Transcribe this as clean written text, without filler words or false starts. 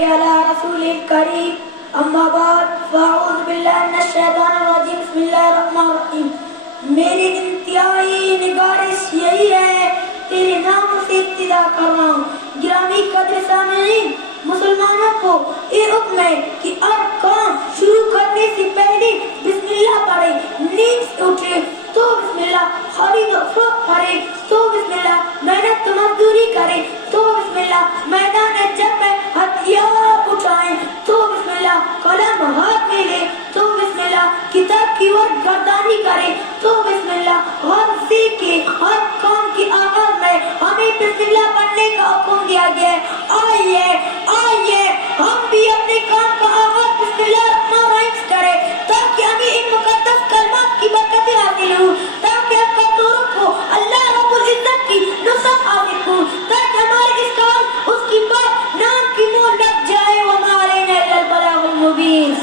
صل على رسول الكريم اما بعد فاعوذ باللہ من الشیطان الرجیم بسم اللہ الرحمن الرحیم. میری انتہائی نگارش یہی ہے تیرے نام سے ابتدا کر رہا ہوں. گرامی قدر سامعین، مسلمانوں کو یہ حکم ہے کہ ہر کام شروع کرنے سے پہلے بسم اللہ پڑھے. نیند سے اٹھے تو بسم اللہ، خرید و فروخت کرے تو بسم اللہ، محنت مزدوری کرے تو بسم اللہ، میدان جنگ میں ہتھیار اٹھائیں تو بسم اللہ، قلم ہاتھ میں لے تو بسم اللہ، کتاب کی ورد گردانی کرے تو بسم اللہ. ہر سیکھے ہر کام کی آغاز میں ہمیں بسم اللہ پڑھنے کا حکم دیا گیا ہے. آئیے ہم بھی اپنے کام کا آغاز بسم اللہ الرحمن الرحیم سے کریں تاکہ ہمیں ان مقدس کلمات کی برکتیں حاصل ہوں، تاکہ ہم کا تعارف ہو اللہ رب العزت کی نصرت حاصل ہو، تاکہ ہمارے اس کام اس کی بات نام کی مہر لگ جائے. وما علینا الا البلاغ المبین.